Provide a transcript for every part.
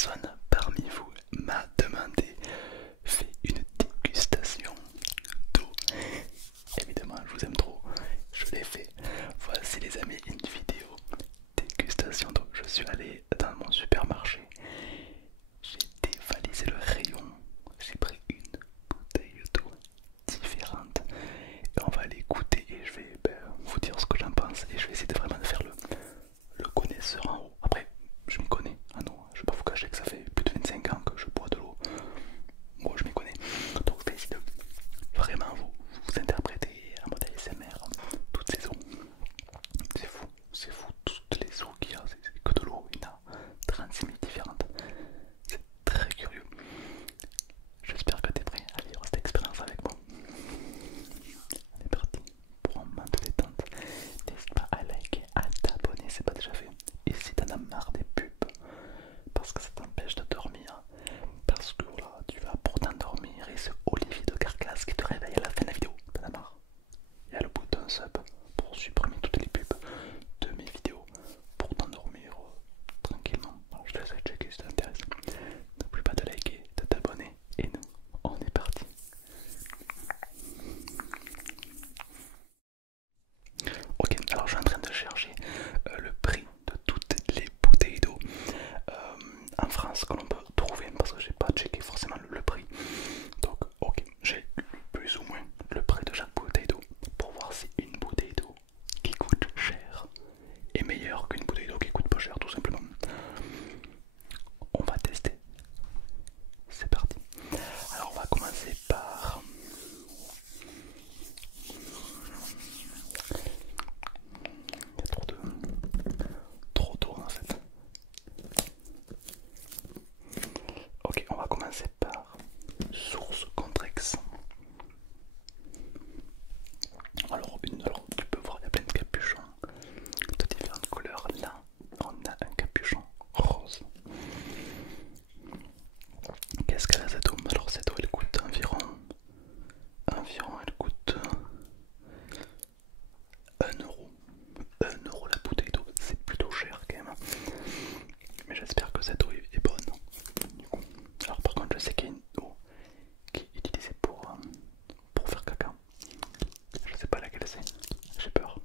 personne parmi vous m'a demandé, fait une dégustation d'eau. Évidemment, je vous aime trop, je l'ai fait. Voici les amis, une vidéo dégustation d'eau. Je suis allé dans mon supermarché, j'ai dévalisé le rayon, j'ai pris une bouteille d'eau différente et on va aller goûter et je vais vous dire ce que j'en pense et je vais essayer de vraiment de faire le connaisseur en haut. Après, je m'y connais, ah non, je vais pas vous cacher que ça fait plus de 25 ans que je bois de l'eau. Moi je m'y connais, donc je vais essayer de vraiment vous interpréter en mode ASMR toutes ces eaux. C'est fou, toutes les eaux qu'il y a, c'est que de l'eau, il y en a 36 000 différentes. C'est très curieux. J'espère que tu es prêt à vivre cette expérience avec moi. On est parti pour un moment de détente. N'hésite pas à liker, à t'abonner, c'est pas déjà fait. Et si t'en as marre des pubs, parce que ça t'empêche de dormir, parce que voilà, tu vas pour t'endormir et c'est Olivier de Carcasse qui te réveille à la fin de la vidéo, t'en as marre. Il y a le bouton sub pour supprimer toutes les pubs de mes vidéos pour t'endormir tranquillement. Alors, je te laisse checker si ça t'intéresse. N'oublie pas de liker, de t'abonner et nous, on est parti. Ok, alors je suis en train de chercher le prix de toutes les bouteilles d'eau en France que l'on peut trouver parce que j'ai pas checké forcément le prix. Donc ok, j'ai plus ou moins le prix de chaque bouteille d'eau pour voir si une bouteille d'eau qui coûte cher est meilleure qu'une bouteille d'eau qui coûte pas cher tout simplement. On va tester. C'est parti. Alors on va commencer par... Il y a trop d'eau en fait. Ok, on va commencer par Source Contrex. Alors tu peux voir, il y a plein de capuchons de différentes couleurs. Là, on a un capuchon rose. Qu'est-ce qu'elle a cette eau? Alors cette eau elle coûte environ elle coûte 1 euro. 1 euro la bouteille d'eau, c'est plutôt cher quand même. Mais j'espère que cette eau est bonne. Alors par contre je sais qu'il y a une eau qui est utilisée pour faire caca. Je sais pas laquelle c'est, j'ai peur.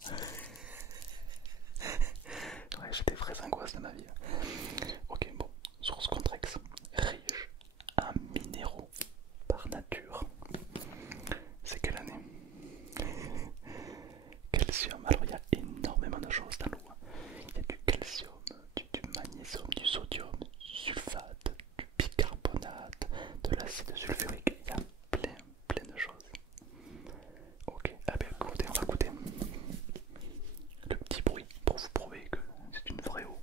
Ouais, j'ai des vraies angoisses de ma vie. Ok, bon, Source Contrex, riche en minéraux par nature. C'est quelle année? Calcium, alors il y a énormément de choses dans l'eau. Il y a du calcium, du magnésium, du sodium, du sulfate, du bicarbonate, de l'acide sulfurique, il y a plein de choses. Ok, ah ben écoutez, on va goûter le petit bruit pour vous prouver que c'est une vraie eau.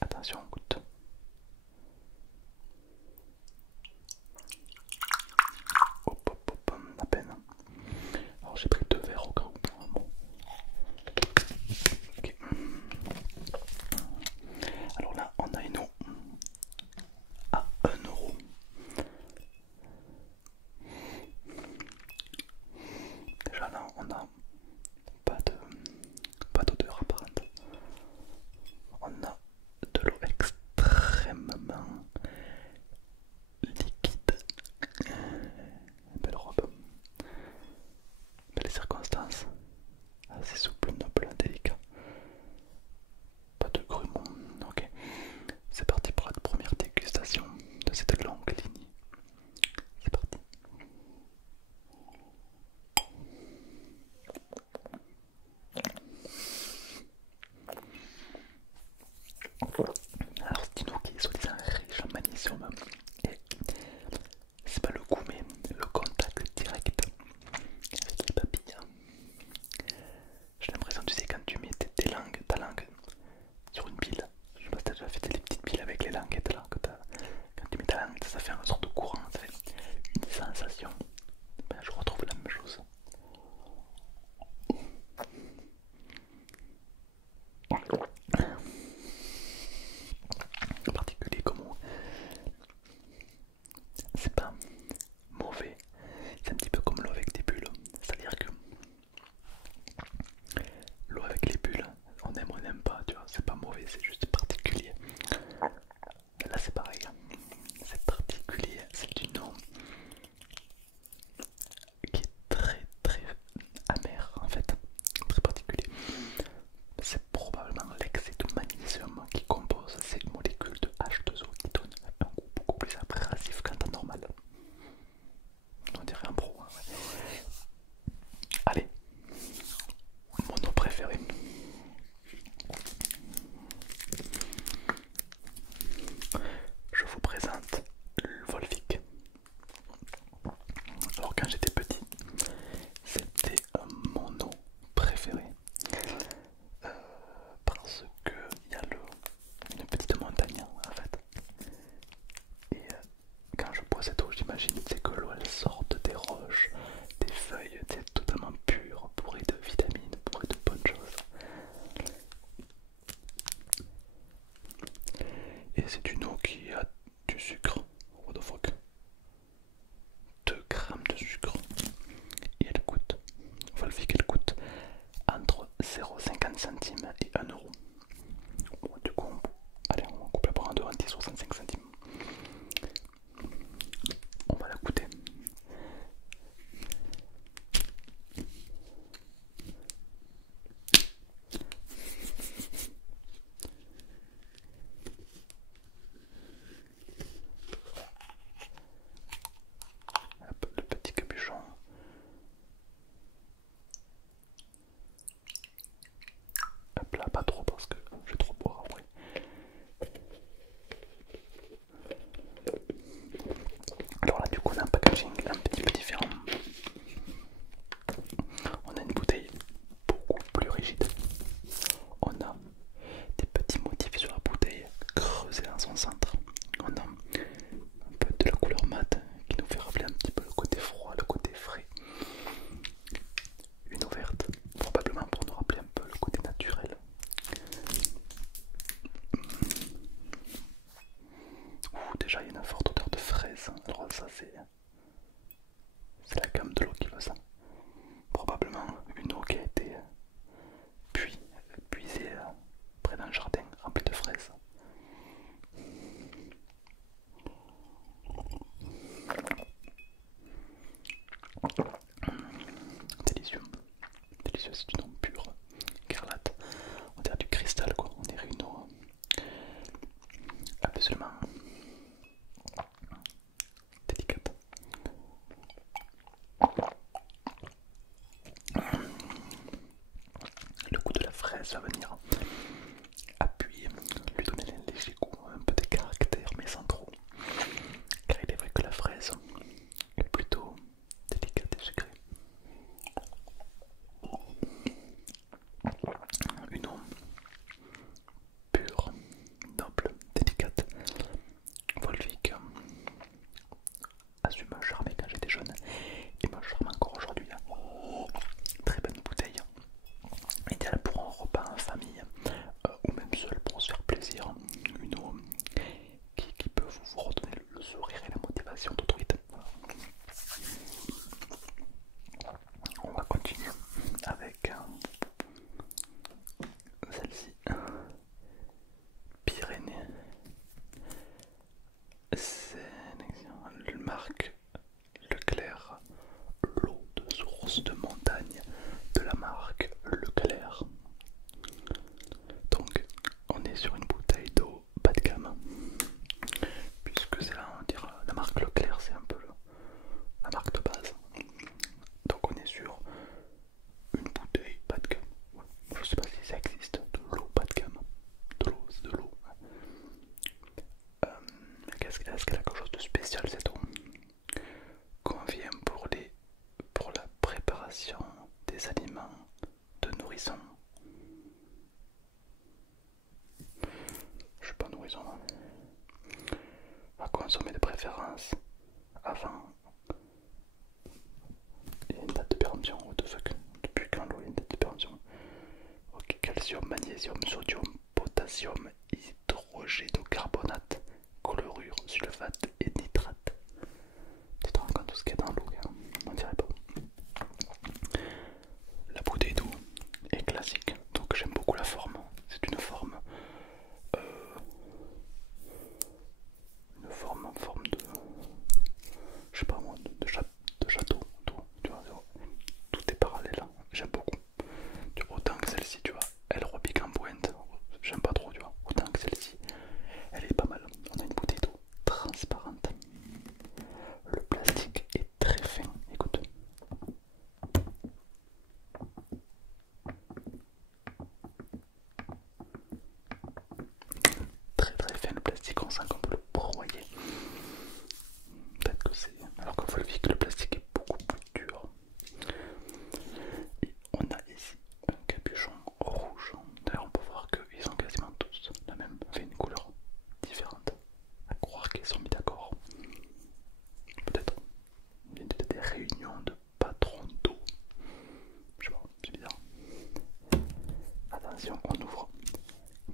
Attention, on goûte. Hop, à peine. Alors j'ai pris 2 verres au cas où. Bon. Ok. Alors là, on a une eau à 1 euro. Déjà là, on a pas d'odeur apparente. On a de l'eau extrêmement liquide. Belle robe. Belles circonstances. Assez souple, noble, délicat. Pas de grumeaux. Ok. C'est parti pour la première dégustation de cette longue ligne. C'est parti. Alors c'est une eau qui est soi-disant riche en magnésium et c'est pas le goût mais le contact direct avec les papilles. J'ai l'impression, tu sais, quand tu mets ta langue sur une pile, je sais pas si t'as déjà fait des petites piles avec les languettes là, quand tu mets ta langue, ça fait une sorte de courant, ça fait une sensation. Ben, je retrouve la même chose. Particulier comme eau. C'est pas mauvais, c'est un petit peu comme l'eau avec des bulles, c'est-à-dire que Et c'est une eau qui a du sucre. What the fuck? 2 grammes de sucre. Et elle coûte, Volvic, elle coûte entre 0,50 centimes et 1 euro. Bon, du coup, allez, on coupe la part en deux, on dit 65 centimes. On va la goûter. Hop, le petit capuchon. Hop là, pas trop parce que je vais trop boire après. Alors là, du coup, on a un packaging un petit peu différent. On a une bouteille beaucoup plus rigide. On a des petits motifs sur la bouteille creusés dans son centre. On a un peu de la couleur mate qui nous fait rappeler un petit peu le côté froid, le côté frais. Une ouverte, probablement pour nous rappeler un peu le côté naturel. Ouh, déjà il y a une forte odeur de fraise. Alors ça c'est la gamme de l'eau qui veut ça. Probablement une eau qui a été puisée près d'un jardin rempli de fraises. Délicieux, délicieux, c'est une eau pure, écarlate. On dirait du cristal quoi, on dirait une eau absolument délicate. Le goût de la fraise va venir appuyer, lui donner un léger goût, un peu de caractère mais sans trop. Car il est vrai que la fraise est plutôt délicate et sucrée. Une eau pure, noble, délicate. Volvic a su me charmer quand j'étais jeune et me charme encore aujourd'hui. Très bonne bouteille, idéale pour un repas en famille ou même seul pour se faire plaisir. Une eau qui peut vous redonner le sourire et la motivation tout de suite. On va continuer avec celle-ci, Pyrénées. C'est une marque Leclerc, l'eau de source de montagne de la marque Leclerc. Donc on est sur une bouteille d'eau bas de gamme, puisque c'est là on dirait la marque Leclerc, c'est un peu la marque de base. Donc on est sur une bouteille bas de gamme. Je sais pas si ça existe, de l'eau bas de gamme. De l'eau, c'est de l'eau. Est-ce qu'elle a quelque chose de spécial cette eau? Convient pour la préparation des aliments de nourrisson. Je suis pas nourrisson. À consommer de préférence avant. Il y a une date de péremption, what the fuck? Depuis quand l'eau a une date de péremption? Ok, calcium, magnésium, sodium, potassium, hydrogénocarbonate, chlorure, sulfate et nitrate. Tu te rends compte de ce qu'il y a dans l'eau, on dirait pas. La bouteille d'eau est classique, donc j'aime beaucoup la forme. C'est une forme en forme de, je sais pas moi, de château, tu vois, tout est parallèle, hein. J'aime beaucoup. Autant que celle-ci, tu vois, elle repique en pointe, j'aime pas trop, tu vois. Autant que celle-ci, elle est pas mal. On a une bouteille d'eau transparente. Le plastique est très fin, écoute. Très fin le plastique, on sent qu'on peut le broyer. Peut-être que c'est... Alors qu'on voit que le plastique est beaucoup plus dur. Et on a ici un capuchon rouge. D'ailleurs on peut voir qu'ils ont quasiment tous la même, enfin une couleur différente. À croire qu'ils sont mis d'accord. Peut-être. Il y a des réunions de patrons d'eau. Je sais pas, c'est bizarre. Attention, on ouvre.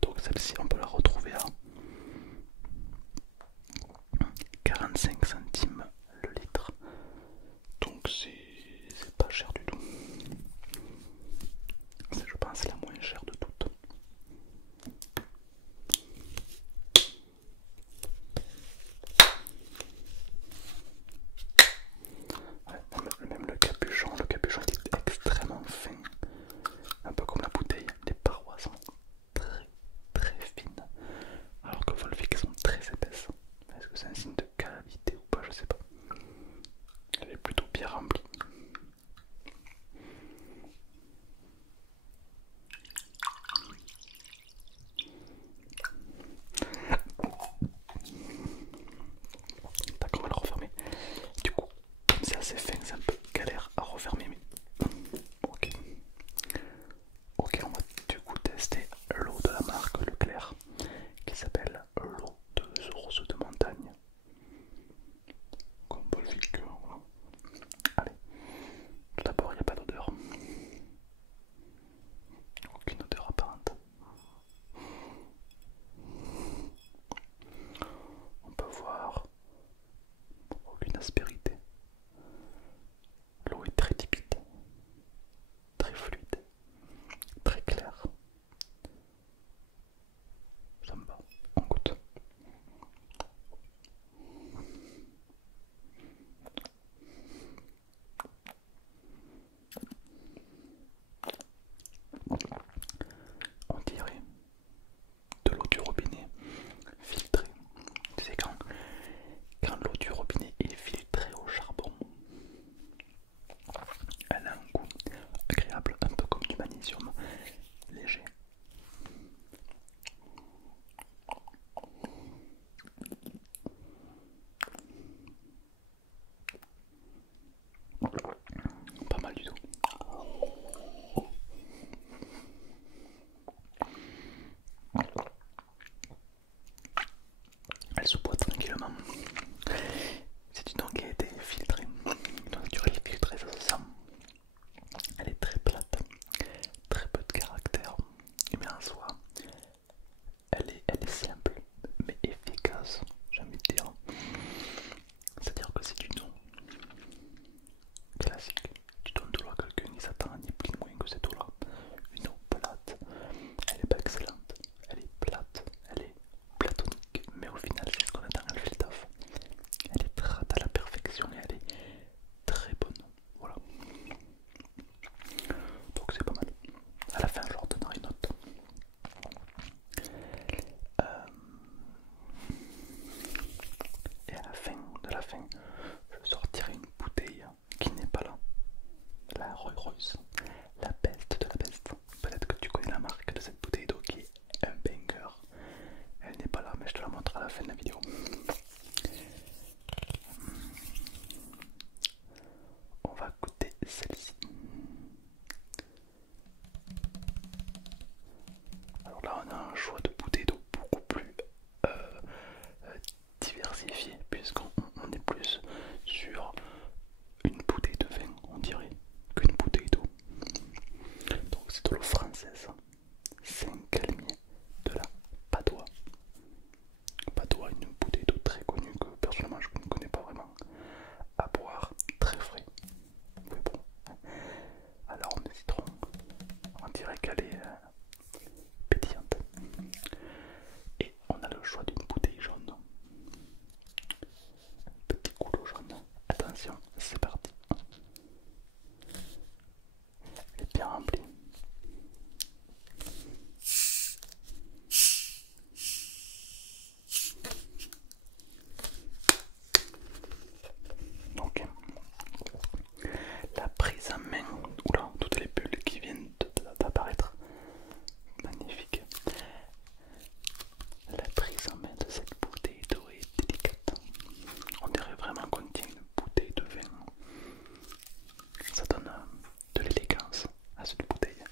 Donc celle-ci on peut la retrouver à tester l'eau de la marque Leclerc qui s'appelle l'eau de source de montagne. Comme basique, voilà. Allez, tout d'abord il n'y a pas d'odeur. Aucune odeur apparente. On peut voir aucune aspérité. L'eau est très limpide, très fluide, très claire. Ça me va, on goûte. On dirait de l'eau du robinet filtrée. Tu sais quand l'eau du robinet est filtrée au charbon, elle a un goût agréable, un peu comme du magnésium léger. Pas mal du tout. Elle se boit tranquillement. C'est une eau qui a été filtrée. Une eau naturelle filtrée, ça se sent. Elle est très plate, très peu de caractère. Mais en soi, elle est simple, mais efficace, j'ai envie de dire. C'est-à-dire que c'est une eau classique. Tu donnes de l'eau à quelqu'un, il s'attend ni plus ni moins que cette eau-là. Une eau plate. Elle n'est pas excellente, elle est plate, elle est platonique, mais au final c'est ce qu'on attend, elle fait le taf. Elle est traite à la perfection et elle est très bonne. Voilà. Donc c'est pas mal. À la fin je leur donnerai une note. Et à la fin de la fin, je sortirai une bouteille qui n'est pas là. La Roy Royce, la peste de la peste. Peut-être que tu connais la marque de cette bouteille d'eau qui est un banger. Elle n'est pas là, mais je te la montre à la fin de la vidéo. On va goûter celle-ci. Alors là, on a un choix de bouteilles d'eau beaucoup plus diversifié, puisqu'on est plus sur une bouteille de vin, on dirait, qu'une bouteille d'eau. Donc c'est de l'eau française, Saint-Galmier de la Padoie. Padoie, une bouteille d'eau très connue que personnellement je ne connais pas vraiment. À boire très frais. Mais bon, alors on citron, on dirait qu'elle est pétillante. Et on a le choix d'une bouteille jaune. Un petit goulot jaune. Attention, c'est parti. Elle est bien remplie. Ok. La prise en main. Oula, toutes les bulles qui viennent d'apparaître. Magnifique. La prise en main de cette bouteille d'eau est délicate. On dirait vraiment qu'on tient une bouteille de vin. Ça donne de l'élégance à cette bouteille.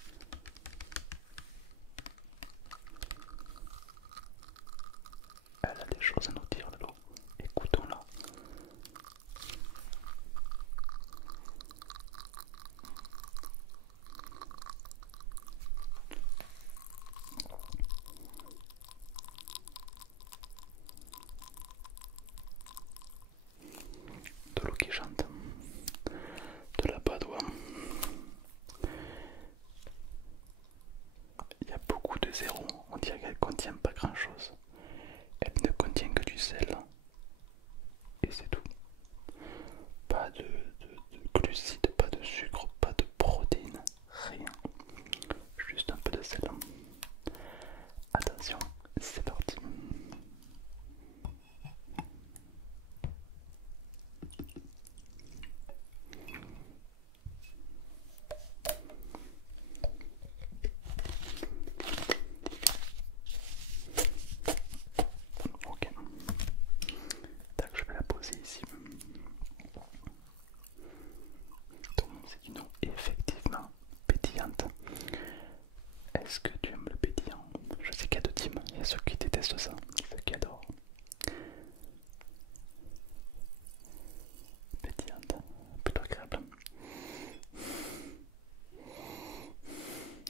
Elle a des choses à nous dire de l'eau. Écoutons-la. De l'eau qui chante. De la Padoie. Il y a beaucoup de zéro. On dirait qu'elle contient pas grand chose. Elle ne contient que du sel. Et c'est tout. Pas de glucides, pas de sucre, pas de protéines, rien. Juste un peu de sel. Attention, c'est parti. Ok. Tac, je vais la poser ici. Donc c'est une eau effectivement pétillante. Est-ce que tu aimes le ceux qui détestent ça, ceux qui adorent. Pétillante, plutôt agréable.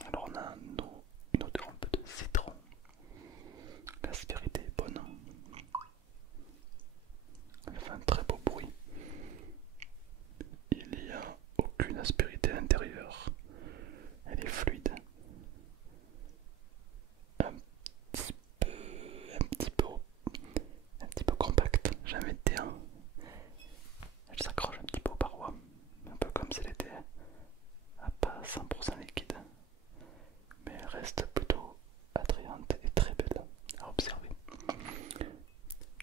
Alors on a une odeur un peu de citron. L'aspérité est bonne. Elle fait un très beau bruit. Il n'y a aucune aspérité à l'intérieur. Elle est fluide. Un petit peu compacte, j'ai envie de dire. Elle s'accroche un petit peu aux parois. Un peu comme si elle était à pas 100% liquide. Mais elle reste plutôt attrayante et très belle à observer.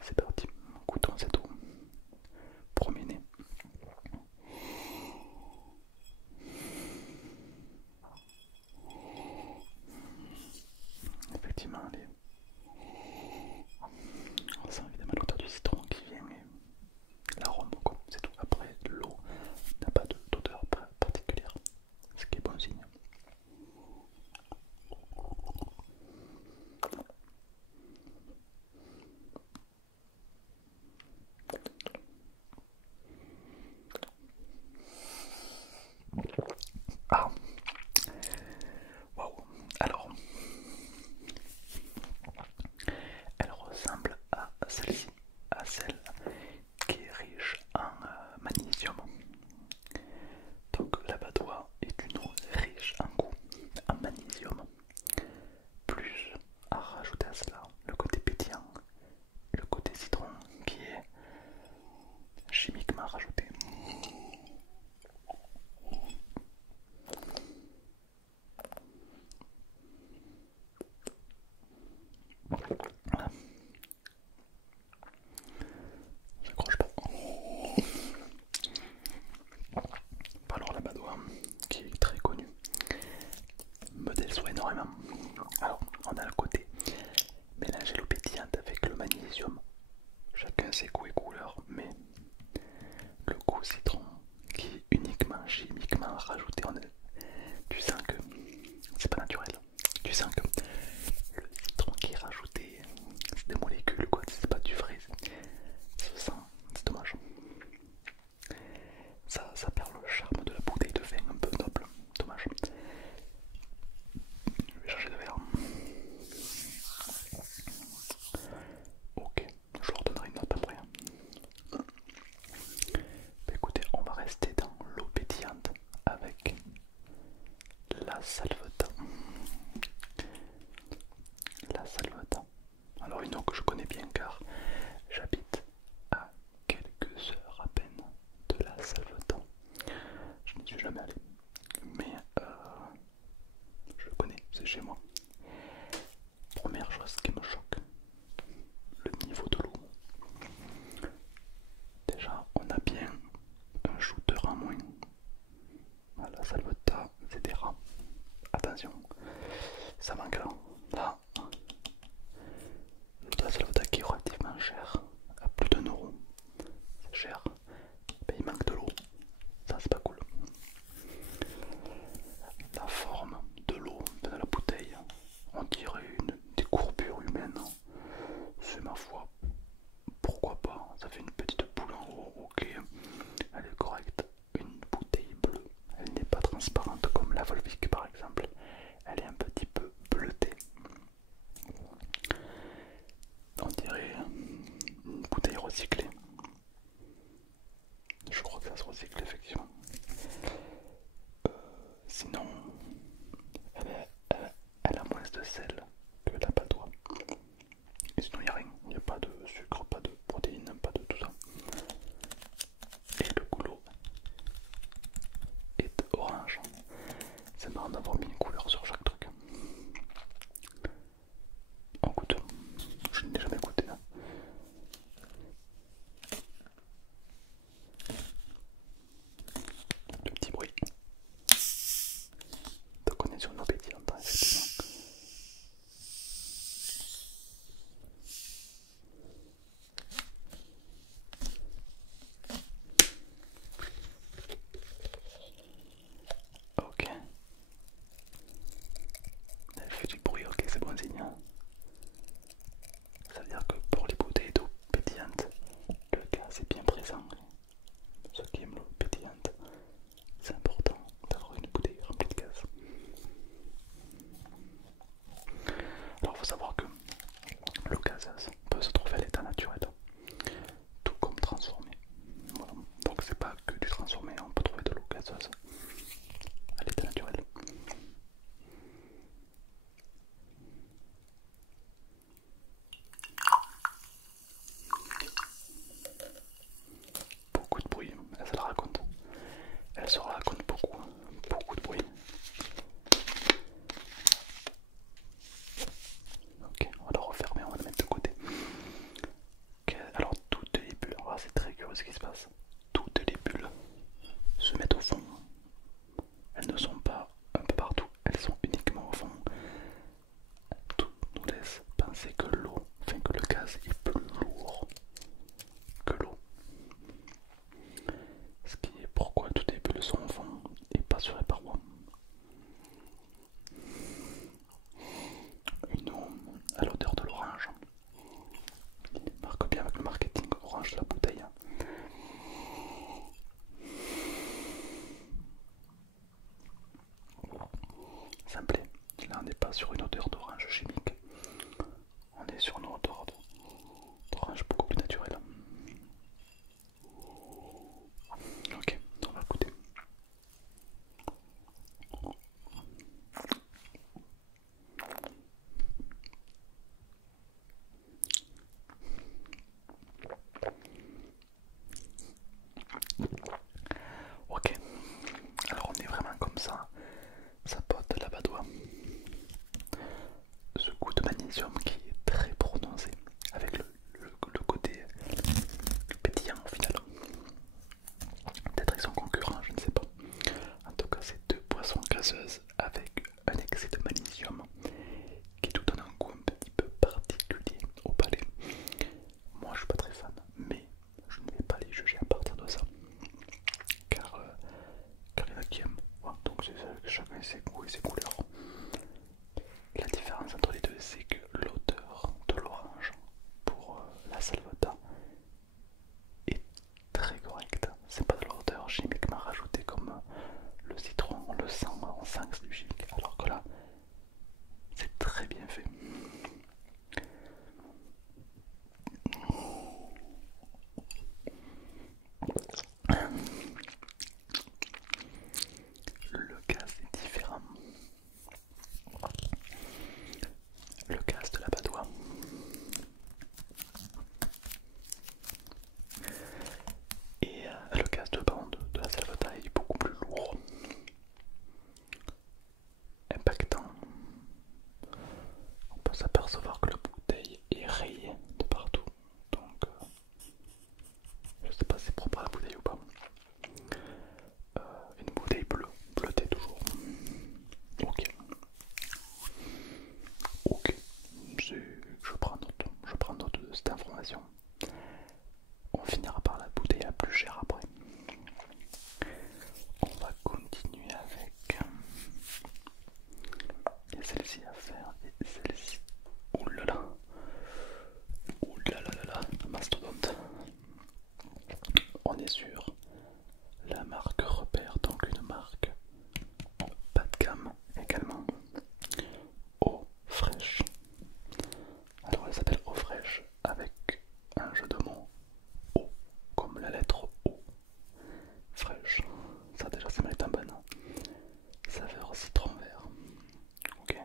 C'est parti, goûtons cette eau. Premier nez. Effectivement, on sent évidemment l'odeur du citron qui vient et l'arôme, c'est tout. Après, l'eau n'a pas d'odeur particulière, ce qui est bon signe. Ah, waouh! Alors, elle ressemble à celle-ci, à celle qui est riche en magnésium. Donc la badoie est une eau riche en goût, en magnésium. Plus à rajouter à cela le côté pétillant, le côté citron qui est chimiquement rajouté. Voilà. J'accroche pas. Alors la badoie qui est très connue me déçoit énormément. Alors on a le côté mélanger l'eau pétillante avec le magnésium. Chacun ses goûts et couleurs, mais le goût citron qui est uniquement chimiquement rajouté, tu sens que c'est pas naturel. Tu sens que le citron qui est rajouté, c'est des molécules, quoi, c'est pas du vrai. Ça sent, c'est dommage. Ça perd le charme de la bouteille de vin un peu noble. Dommage. Je vais changer de verre. Ok, je leur donnerai une note après. Bah écoutez, on va rester dans l'eau pétillante avec la salvetat. La salvetat. Alors une eau que je connais bien car j'habite à quelques heures à peine de la salvetat. Je n'y suis jamais allé, mais je le connais, c'est chez moi. Première chose qui me choque, le niveau de l'eau. Déjà, on a bien un shooter en moins. La salvetat, c'est des rats. Attention, ça manque là. Là, la salvetat qui est relativement chère, à plus d'1 €. C'est cher. Ben, il manque de l'eau. Ça, c'est pas cool. La forme de l'eau de la bouteille, on dirait des courbures humaines. C'est ma foi. Pourquoi pas? Ça fait une petite boule en haut, ok. Elle est correcte. Une bouteille bleue. Elle n'est pas transparente comme la Volvic par exemple. Elle est un petit peu bleutée. On dirait on n'est pas sur une odeur d'orange chimique, on est sur une odeur d'orange beaucoup plus naturelle. Ok, on va goûter. Ok, alors on est vraiment comme ça pote la badoie. Ce goût de magnésium qui est très prononcé, avec le côté pétillant au final. Peut-être ils sont concurrents, je ne sais pas. En tout cas, c'est deux boissons gazeuses avec un excès de magnésium qui tout donne un goût un petit peu particulier au palais. Moi je suis pas très fan, mais je ne vais pas les juger à partir de ça. Car il y en a qui aiment. Voilà, donc chacun ses goûts et ses couleurs. La différence entre les deux, c'est que l'odeur de l'orange pour la salvata est très correcte. C'est pas de l'odeur chimiquement rajoutée comme le citron, on le sent, on sent que c'est du chimique. Alors que là, c'est très bien fait. Le gaz est différent. Le gaz de la badoie et le gaz de la salvata est beaucoup plus lourd, impactant. On peut s'apercevoir que la bouteille est rayée de partout, donc je sais pas si c'est propre à la bouteille ou pas. Une bouteille bleutée toujours. Ok. Ok. Je prends note de cette information. On finira par la bouteille la plus chère après. On va continuer avec celle-ci à faire et celle-ci. Oulala. Oulala, mastodonte. On est sur la marque Repère, donc une marque bas de gamme également. Eau fraîche. Alors elle s'appelle Eau fraîche avec un jeu de mots. Eau comme la lettre O. Fraîche. Ça déjà ça mérite un bon. Saveur citron vert. Ok.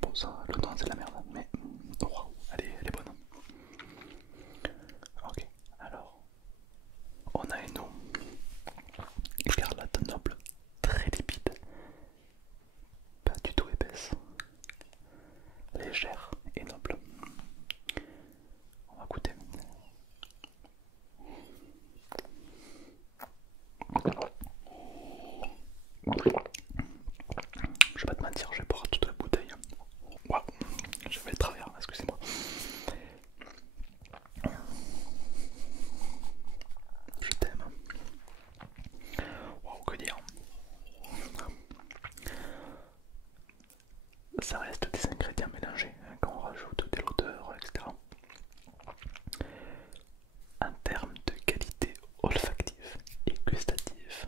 bon ça, le nom c'est de la merde, mais waouh, elle est bonne. Ok, alors on a une eau écarlate noble, très limpide, pas du tout épaisse, légère et noble. On va goûter. Je vais pas te mentir, je vais boire toute la bouteille. Waouh, je vais de travers, excusez-moi. Je t'aime. Waouh, que dire. Ça reste des ingrédients mélangés, hein, quand on rajoute de l'odeur, etc. En termes de qualité olfactive et gustative,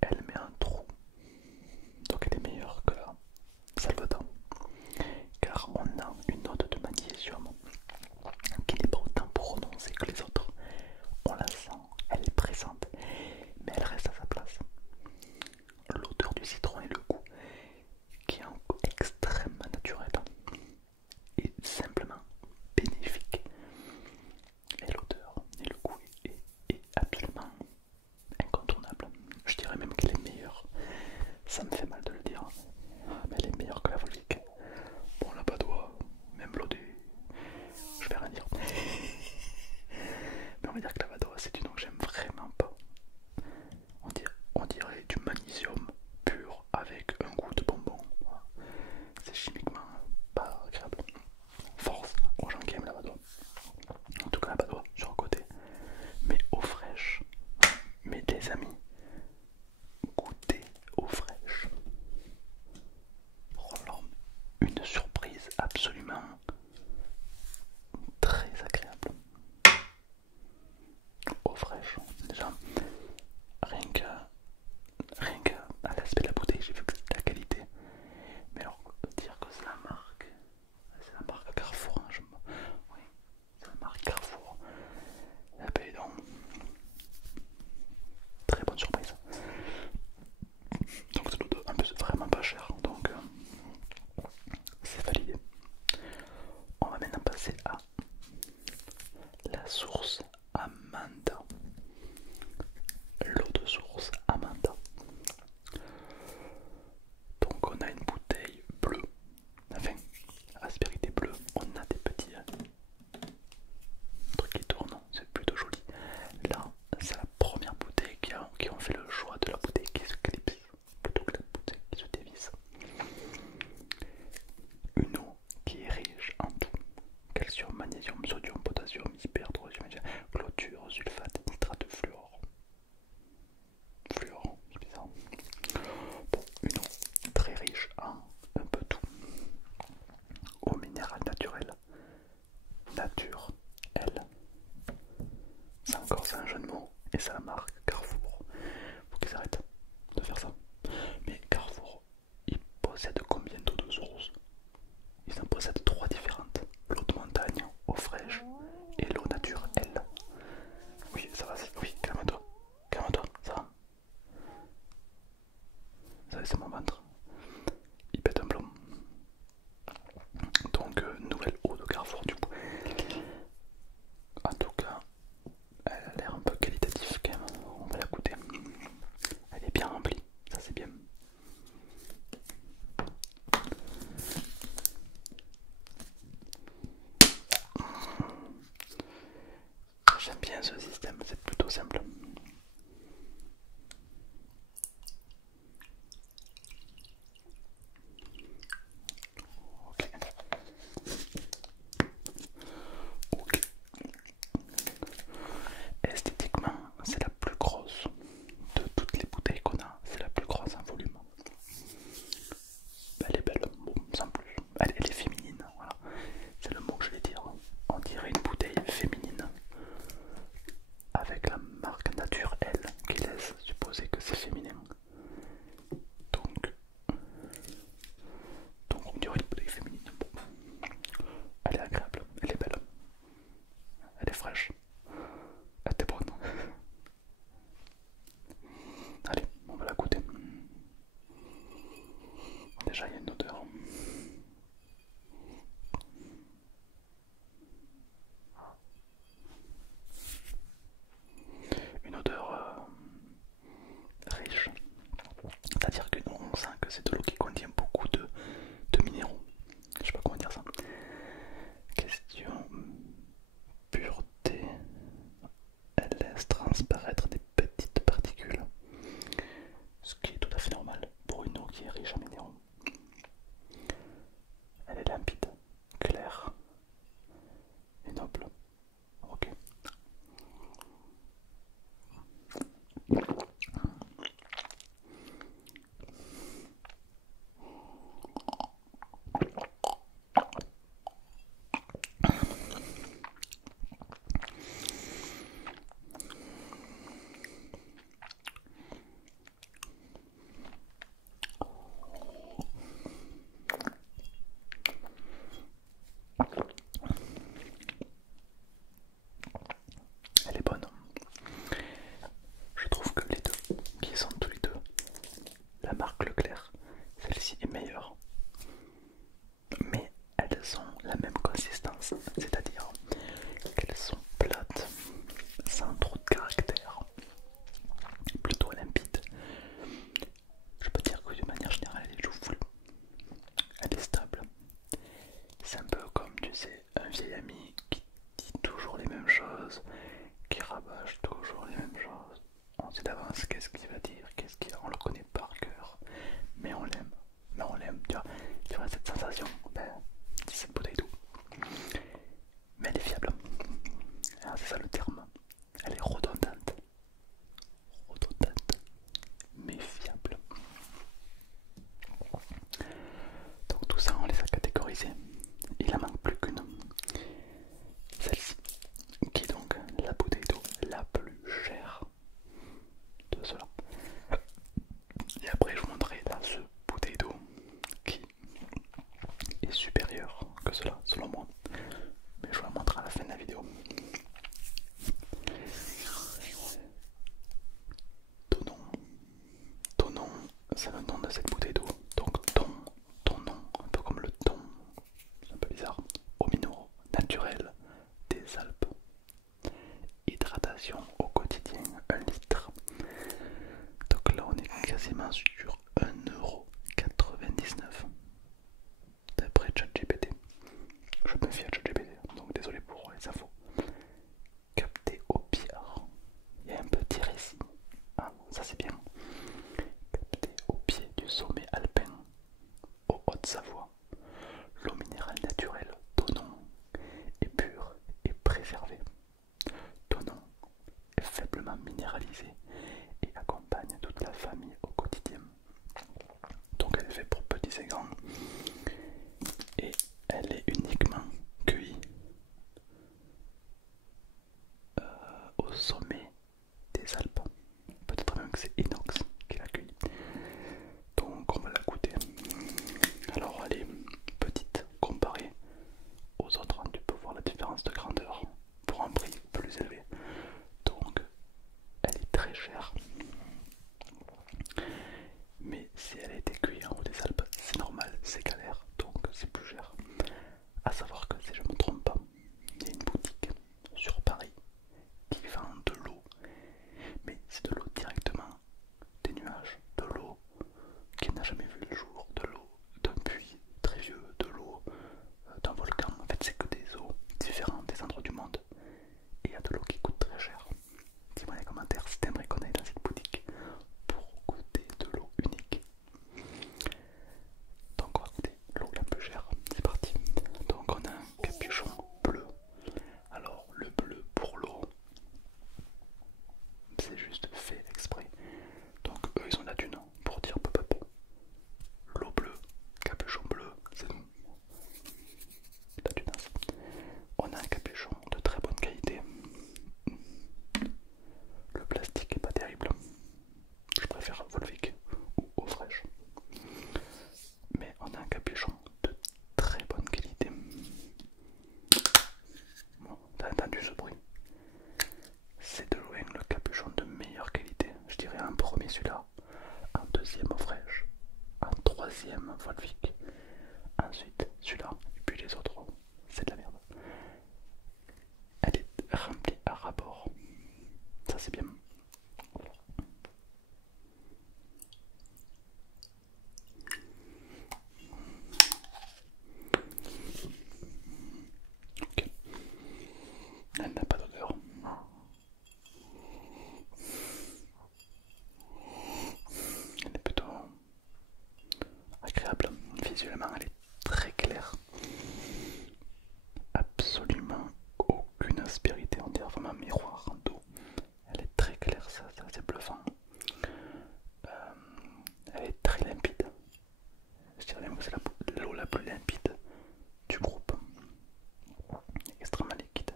elle met un trou. Donc elle est meilleure que la Salvador. Car on a une note de magnésium qui n'est pas autant prononcée que les autres. On la sent, elle est présente, mais elle reste à sa place. L'odeur du citron et le goût, qui est un goût extrêmement naturel et simplement bénéfique. Et l'odeur et le goût est absolument incontournable. Je dirais même qu'elle est meilleure. Ça me fait mal de le dire, mais elle est meilleure que la Volvic. Bon, la Badois, même l'eau je vais rien dire. Mais on va dire que la Badois, c'est du nom que j'aime vraiment pas. On dirait du magnésium pur avec un goût de bonbon. C'est chimiquement pas agréable. Force aux gens qui aiment la Badois. En tout cas, la Badois sur un côté. Mais eau fraîche. Mais les amis, goûtez eau fraîche. Oh là, une surprise absolument très agréable. Eau fraîche, déjà, rien qu'à l'aspect de la bouteille, j'ai vu que c'était la qualité. Mais alors, dire que c'est la marque Carrefour, hein, oui, c'est la marque Carrefour. La ben donc, très bonne surprise. Donc c'est en plus vraiment pas cher, donc c'est est supérieur que cela, selon moi. Mais je vous la montrer à la fin de la vidéo. Tonon. Tonon, c'est le nom de cette bouteille d'eau. Donc ton nom, un peu comme le thon, c'est un peu bizarre. Aux minéraux naturels des Alpes. Hydratation au quotidien, 1 litre. Donc là on est quasiment sur 1,99 €. D'après ChatGPT. Je me fie à ChatGPT, donc désolé pour les infos. Capté au pierre. Il y a un petit récit. Ah, ça c'est bien. Capté au pied du sommet alpin, au Haute-Savoie. L'eau minérale naturelle Tonon est pure et préservée. Tonon est faiblement minéralisée et accompagne toute la famille au quotidien. Donc elle est faite pour petits et grands. Et elle est uniquement cueillie au sommet des Alpes. Peut-être même que c'est Inox qui l'a cueillie. Donc on va la goûter. Alors elle est petite comparée aux autres, tu peux voir la différence de grandeur pour un prix plus élevé. Donc elle est très chère. Mais si elle a été cueillie en haut des Alpes, c'est normal, c'est galère, donc c'est plus cher. A savoir que si je me trompe pas, il y a une boutique sur Paris qui vend de l'eau, mais c'est de l'eau directement des nuages, de l'eau qui n'a jamais vu le jour, de l'eau d'un puits très vieux, de l'eau d'un volcan. En fait, c'est que des eaux différentes des endroits du monde. Et il y a de l'eau qui coûte très cher. Dis-moi dans les commentaires si t'aimerais qu'on aille dans cette boutique pour goûter de l'eau unique. Donc on va goûter l'eau la plus chère. C'est parti. Donc on a un capuchon bleu. Alors le bleu pour l'eau, c'est juste fait exprès. Donc eux ils ont de la thune pour dire pop pop. L'eau bleue, capuchon bleu, c'est nous. La tunasse. On a un capuchon de très bonne qualité. Le plastique est pas terrible. Je préfère Volvic ou eau fraîche. Mais on a un capuchon de très bonne qualité. Bon, t'as entendu ce bruit? C'est de loin le capuchon de meilleure qualité. Je dirais en premier celui-là, en deuxième eau fraîche, en troisième Volvic, ensuite celui-là, et puis les autres, c'est de la merde. Elle est remplie à ras-bord. Ça c'est bien. Ok. Elle n'a pas d'odeur. Elle est plutôt agréable. Visuellement, elle est très claire. Absolument aucune aspérité, on dirait vraiment un miroir d'eau. Elle est très claire, ça c'est bluffant. Elle est très limpide. Je dirais même que c'est l'eau la plus limpide du groupe. Extrêmement liquide.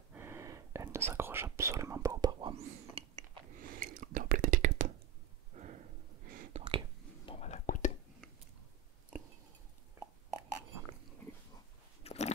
Elle ne s'accroche absolument pas aux parois. Donc elle est délicate. Ok, on va la goûter. Ouais.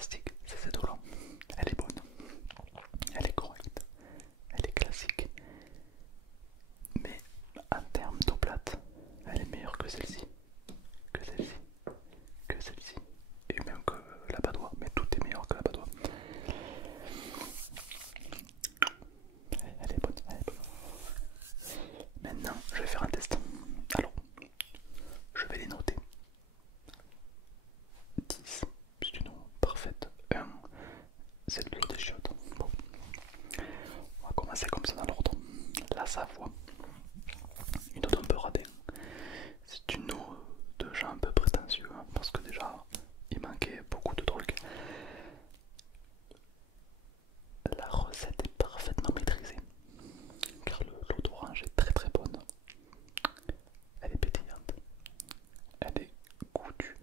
fantastique, c'est cette eau là. Elle est bonne, elle est correcte, elle est classique. Mais en termes d'eau plate, elle est meilleure que celle-ci, que celle-ci, que celle-ci. Et même que la Badois, mais tout est meilleur que la Badois. Elle est bonne, elle est bonne. Maintenant, je vais faire un test. Alors, je vais les noter. 10, c'est une eau parfaite. 1, c'est de l'eau des chiottes. Bon. On va commencer comme ça dans l'ordre. La Savoie, une eau d'un peu radin. C'est une eau de gens un peu prétentieux, hein, parce que déjà, il manquait beaucoup de trucs. La recette est parfaitement maîtrisée, car l'eau d'orange est très très bonne. Elle est pétillante, elle est goûtue.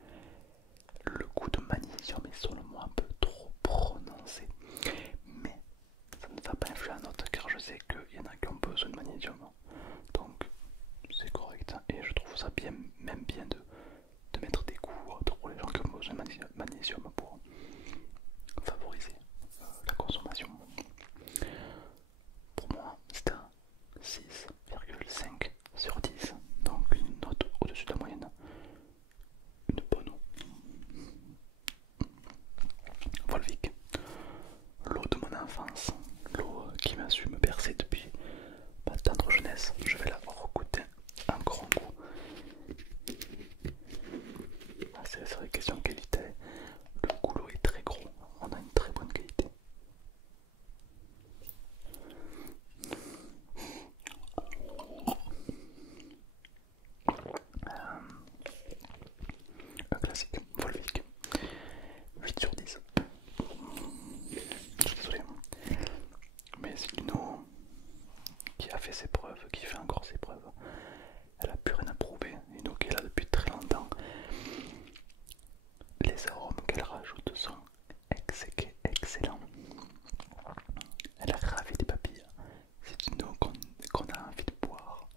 Le goût de magnésium est selon moi un peu trop prononcé, mais ça ne va pas influer à note, car je sais qu'il y en a qui ont besoin de magnésium, donc c'est correct. Et je trouve ça bien, même bien de mettre des goûts pour les gens qui ont besoin de magnésium pour favoriser la consommation. Pour moi, c'est un 6,5 sur 10, donc une note au-dessus de la moyenne. Une bonne eau. Volvic, l'eau de mon enfance, l'eau qui m'a su me bercer depuis ma tendre jeunesse. Je vais la recouter un grand coup. C'est vrai, question de qualité. Le goulot est très gros, on a une très bonne qualité. Un classique, Volvic, 8 sur 10. Je suis désolé, mais c'est une eau qui a fait ses preuves, qui fait encore ses preuves. Elle a plus rien à prouver, une eau qui est là depuis très longtemps. Les arômes qu'elle rajoute sont excellents. Elle a gravé des papilles. C'est une eau qu'on a envie de boire.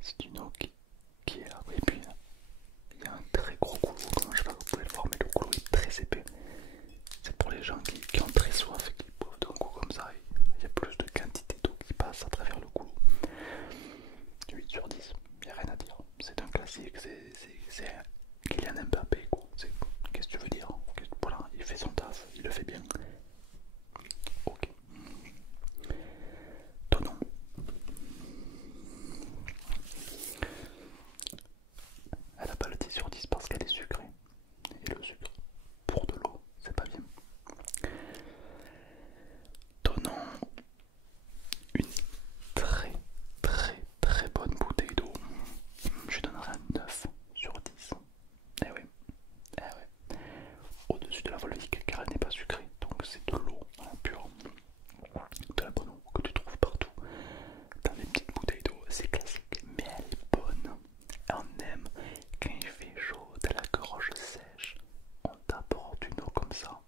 C'est une eau qui est là. Et puis il y a un très gros goulot, comme je sais pas, vous pouvez le voir, mais le goulot est très épais. C'est pour les gens qui ont très soif et qui boivent d'un coup comme ça. Il y a plus de quantité d'eau qui passe à travers le goulot. 8 sur 10, il n'y a rien à dire. C'est un classique, c'est Kylian Mbappé, quoi. Qu'est-ce que tu veux dire? Voilà, il fait son taf, il le fait bien. Ok. Tonon. Elle a pas le 10 sur 10 parce qu'elle est sucrée. Et le sucre, pour de l'eau, c'est pas bien. Tonon, une très très bonne bouteille d'eau. Je lui donnerai un 9 sur 10. Eh oui, eh ouais. Au-dessus de la Volvic, car elle n'est pas sucrée, donc c'est de l'eau pure, de la bonne eau que tu trouves partout dans les petites bouteilles d'eau. C'est classique, mais elle est bonne. On aime quand il fait chaud, t'as la gorge sèche, on t'apporte une eau comme ça.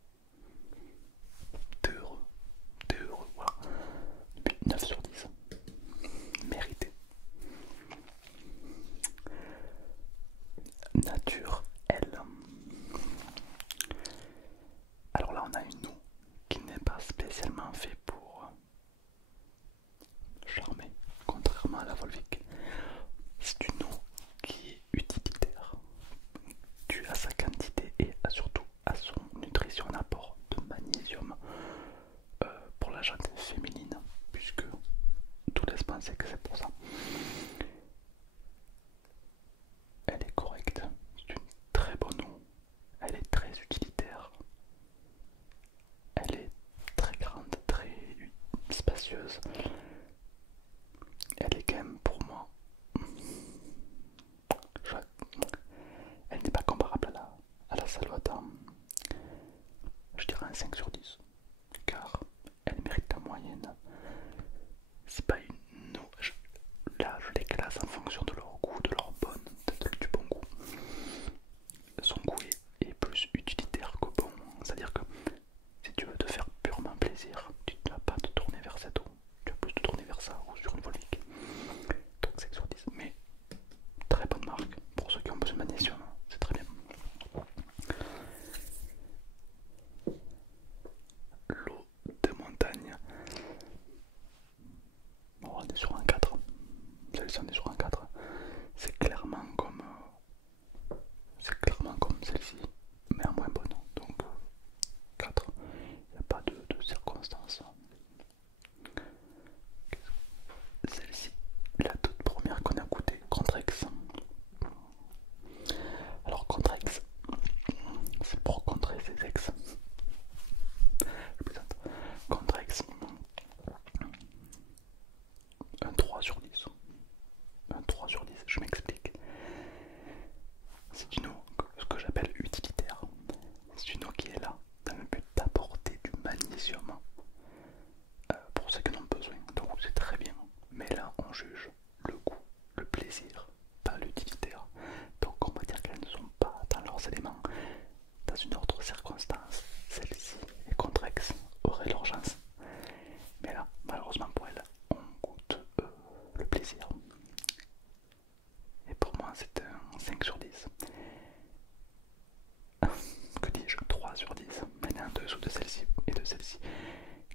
2 euros, 2 euros, voilà. 9 sur 10, mérité. Nature, elle. Alors là, on a une eau qui n'est pas spécialement faite pour charmer, contrairement à la Volvic. C'est une eau qui est utilitaire, due à sa quantité et surtout à son nutrition en apport de magnésium pour la jante féminine, puisque tout laisse penser que c'est pour ça. Elle est correcte, c'est une très bonne eau, elle est très utilitaire, elle est très grande, très spacieuse. Elle est quand même pour moi, elle n'est pas comparable à la Salvatore. Je dirais un 5 sur 10, car elle mérite la moyenne. C'est pas une eau, là je les classe en fonction de leur goût, de leur bonne, du bon goût. Son goût est plus utilitaire que bon, c'est-à-dire que si tu veux te faire purement plaisir, tu ne vas pas te tourner vers cette eau, tu vas plus te tourner vers ça ou sur une Volvic. Donc 5 sur 10, mais très bonne marque pour ceux qui ont besoin de magnésium, c'est très bien. Contrex pour contrer ses ex. Je plaisante. Contrex, un 3 sur 10. Un 3 sur 10, je m'explique. C'est une eau, ce que j'appelle utilitaire. C'est une eau qui est là dans le but d'apporter du magnésium pour ceux qui en ont besoin. Donc c'est très bien. Mais là, on juge le goût, le plaisir, pas l'utilitaire. Donc on va dire qu'elles ne sont pas dans leurs éléments. Dans une autre circonstance, celle-ci et Contrex auraient leur chance. Mais là, malheureusement pour elles, on goûte le plaisir. Et pour moi, c'est un 5 sur 10. Que dis-je, 3 sur 10. Elle est en dessous de celle-ci et de celle-ci.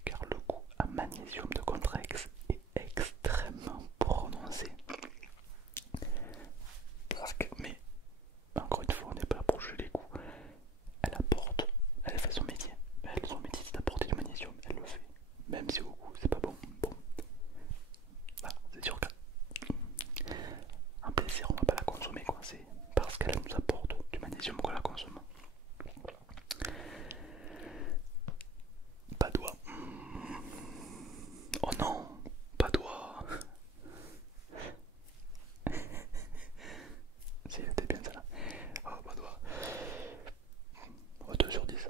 Car le goût à magnésium de Contrex est extrêmement prononcé. Mais encore une fois, on n'est pas là pour juger les goûts. Elle apporte, elle fait son métier. Son métier c'est d'apporter du magnésium, elle le fait. Même si au goût c'est pas bon. Bon. Voilà, c'est sûr qu'un plaisir on va pas la consommer quoi. C'est parce qu'elle nous apporte du magnésium qu'on la consomme. Padois. Oh non, Padois. Si, elle était bien celle-là. Oh, Padois. Oh, 2 sur 10.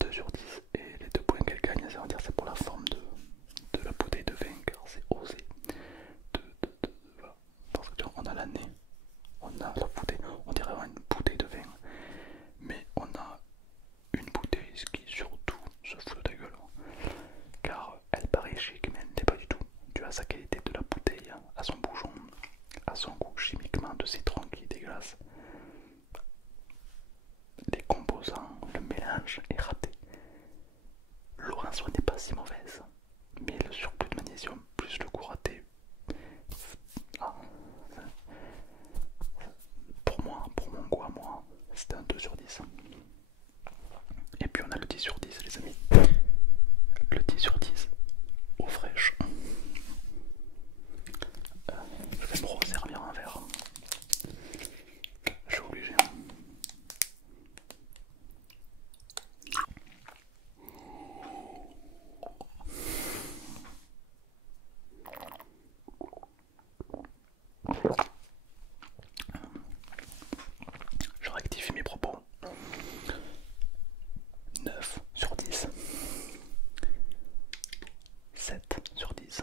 2 sur 10. Et les 2 points qu'elle gagne, ça veut dire c'est pour la forme de la bouteille de vin, car c'est osé. Voilà. Parce que tu vois, on a l'année, on a la bouteille, on dirait une bouteille de vin, mais on a une bouteille qui surtout se fout de ta gueule. Car elle paraît chic, mais elle n'est pas du tout. Tu as sa qualité de la bouteille, à son bouchon, à son goût chimiquement de citron qui est dégueulasse. Les composants, le mélange est raté. L'eau en soi n'est pas si mauvaise, mais le surplus de magnésium plus le goût raté. Ah, pour moi, pour mon goût à moi, c'est un 2 sur 10. Et puis on a le 10 sur 10 les amis. Le 10 sur 10, eau fraîche. Je vais me resservir un verre. Je suis obligé. Je rectifie mes propos. 9 sur 10. 7 sur 10.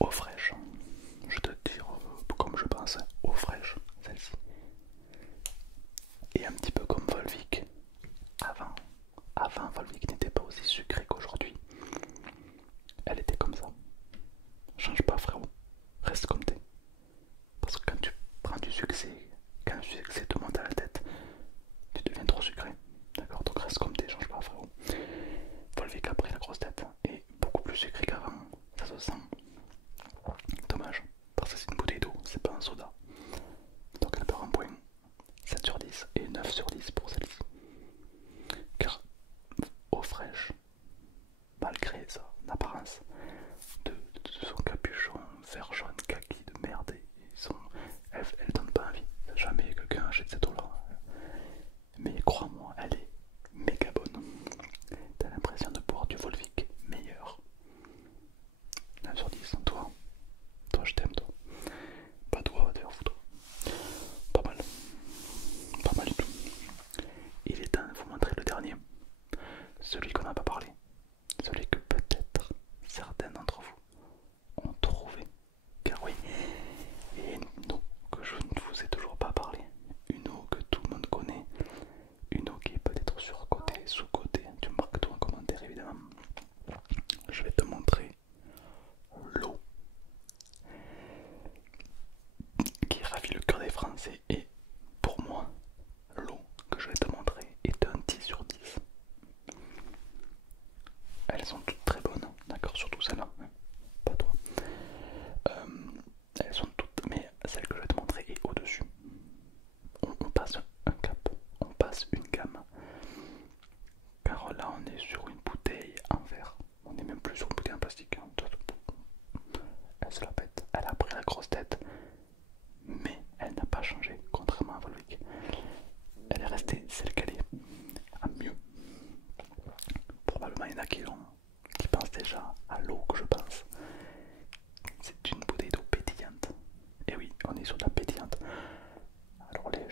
Eau fraîche. Je te dire comme je pense, eau fraîche, celle-ci. Et un petit peu comme Volvic. Avant Volvic n'était pas aussi sucré qu'aujourd'hui. Elle était comme ça. Change pas frérot. Reste comme t'es. Parce que quand tu prends du succès, quand le succès te monte à la tête, tu deviens trop sucré. D'accord? Donc reste comme t'es, change pas frérot. Volvic a pris la grosse tête et beaucoup plus sucré qu'avant. Ça se sent. Dommage. Parce que c'est une bouteille d'eau, c'est pas un soda. Donc elle perd un point. 7 sur 10 et 9 sur 10 pour celle-ci. Car eau fraîche, malgré son apparence de son capuchon vert jaune kaki de merde, elle donne pas envie. Jamais quelqu'un achète cette eau-là. Mais crois-moi, elle est méga bonne. T'as l'impression de boire du Volvic meilleur.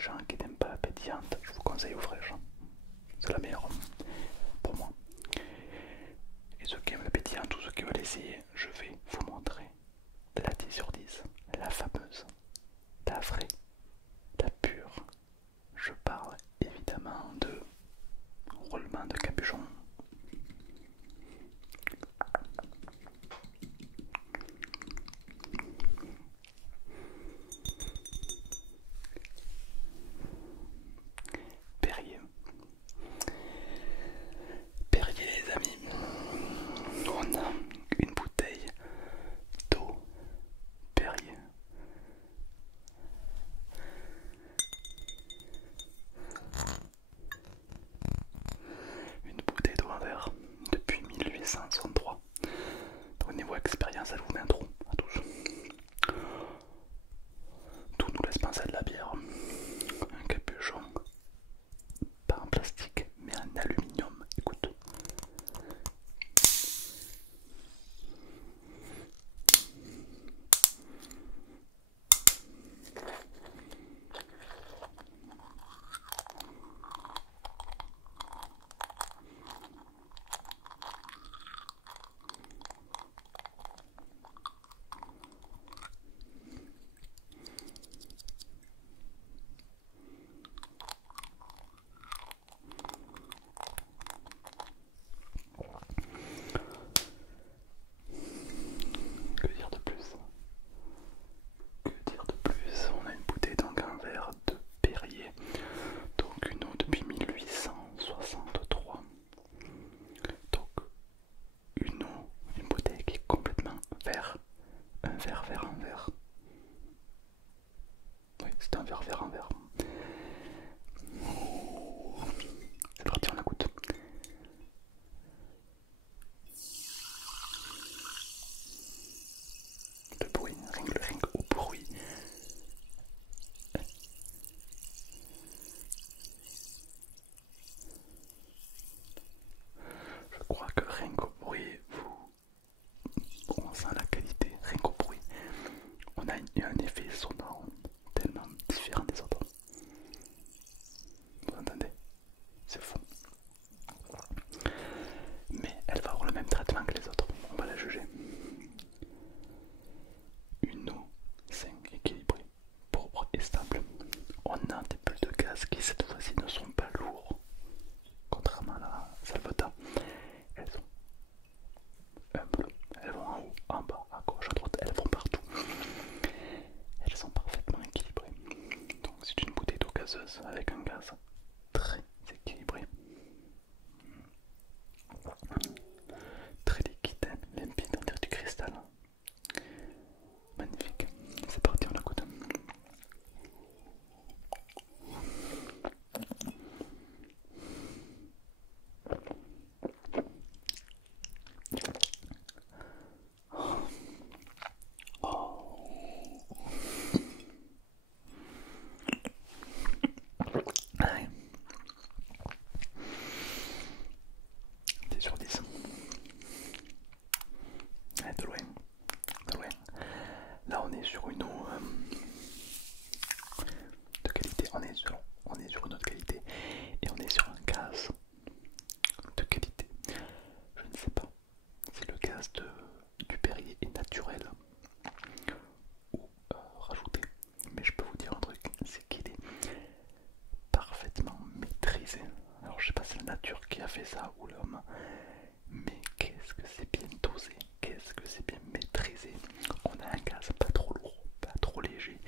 gens qui n'aiment pas la pétillante, je vous conseille au fraîche. C'est la meilleure pour moi. Et ceux qui aiment la pétillante ou ceux qui veulent essayer, je vais vous montrer la 10 sur 10, la fameuse, la vraie, la pure. Je parle évidemment de roulement de capuchon. Perrier. Perrier les amis. On a une bouteille d'eau Perrier. Une bouteille d'eau en verre depuis 1863. Donc niveau expérience, elle vous met un trou à tous. Tout nous laisse penser à de la bière. Un capuchon, pas en plastique, mais en aluminium. Écoute. Que dire de plus? Que dire de plus? On a une bouteille donc en verre de Perrier, donc une eau depuis 1863. Donc une eau, une bouteille qui est complètement vert, un verre vert en verre. Oui, c'est un verre vert en verre. C'est parti, on la goûte. Le bruit, rien qu'au bruit. Je crois que rien qu'au bruit, on sent la qualité, rien qu'au bruit. On a un effet sonore tellement différent des autres. Vous entendez? C'est fou. Mais elle va avoir le même traitement que les autres. On va la juger. Une eau saine, équilibrée, propre et stable. On a des bulles de gaz qui cette fois-ci ne sont pas lourds. Contrairement à la Salvata, elles sont humbles. Elles vont en haut, en bas, à gauche, à droite, elles vont partout. Elles sont parfaitement équilibrées. Donc c'est une bouteille d'eau gazeuse avec un gaz très équilibré. Très liquide, limpide, on dirait du cristal. Magnifique. C'est parti, on la goûte. Allez. 10 sur 10. Allez, de loin. De loin. Là on est sur une eau de qualité. On est sur une autre qualité. Et on est sur un gaz de qualité. Je ne sais pas si le gaz du Perrier est naturel ou rajouté. Mais je peux vous dire un truc, c'est qu'il est parfaitement maîtrisé. Alors je sais pas si c'est la nature qui a fait ça ou l'homme, mais qu'est-ce que c'est bien dosé, qu'est-ce que c'est bien maîtrisé. On a un gaz pas trop lourd, pas trop léger,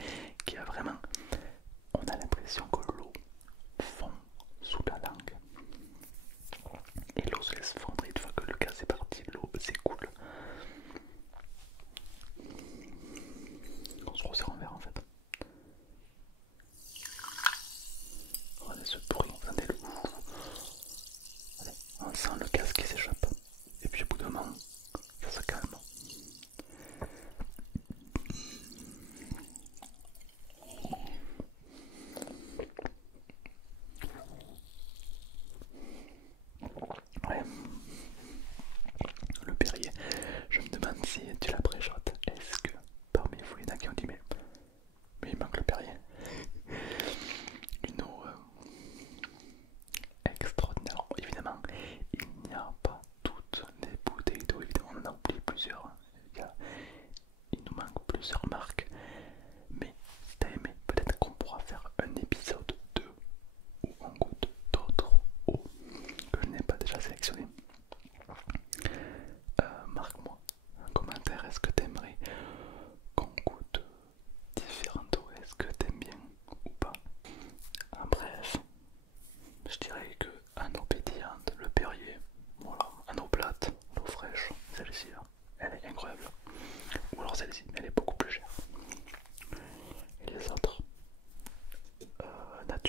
qui a vraiment, on a l'impression que l'eau fond sous la langue et l'eau se laisse fondre. Une fois que le gaz est parti, l'eau s'écoule. On se resserre en verre en fait. Regardez ce bruit, entendez le. On sent le gaz qui s'échappe. Et puis au bout d'un moment, ça se calme.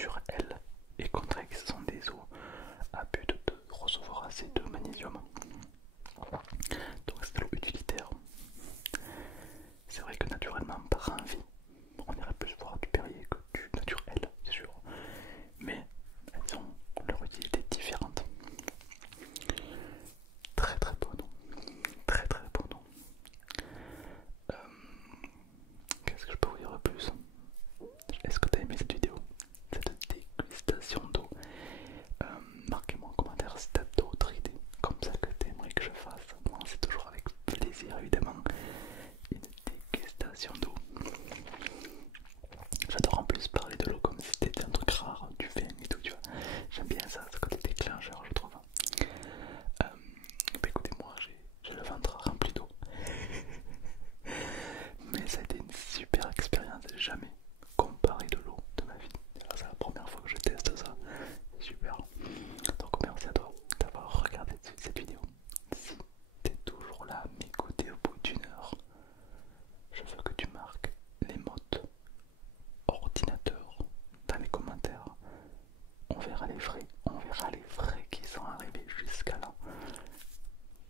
naturelle et contraction des os à but de recevoir assez de magnésium. Donc c'est de l'eau utilitaire. C'est vrai que naturellement par envie, on irait plus voir du Perrier que du naturel, c'est sûr. Mais elles ont leur utilité différente. Très très bon nom. Très très bon nom. Qu'est-ce que je peux vous dire de plus? Est-ce que tu as aimé cette vidéo? Cette dégustation d'eau? Marquez-moi en commentaire si tu as d'autres idées comme ça que tu aimerais que je fasse. Moi c'est toujours avec plaisir évidemment. Une dégustation d'eau. J'adore en plus parler de l'eau comme si c'était un truc rare, du vin et tout, tu vois. J'aime bien ça, ce côté déclencheur, je trouve. Bah écoutez, moi j'ai le ventre rempli d'eau. Mais ça a été une super expérience, jamais comparé de l'eau de ma vie. C'est la première fois que je teste ça. Super. Donc merci à toi d'avoir regardé cette vidéo. Si t'es toujours là à m'écouter au bout d'une heure, je veux que tu marques les mots ordinateur dans les commentaires. On verra les vrais qui sont arrivés jusqu'à là.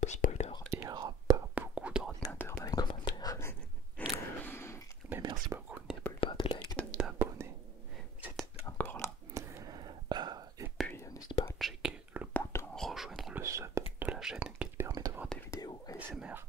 Spoiler, il n'y aura pas beaucoup d'ordinateurs dans les commentaires. Mais merci beaucoup, n'oublie pas de like, de t'abonner si tu es encore là. Et puis n'hésite pas à checker le bouton rejoindre le sub de la chaîne qui te permet de voir des vidéos ASMR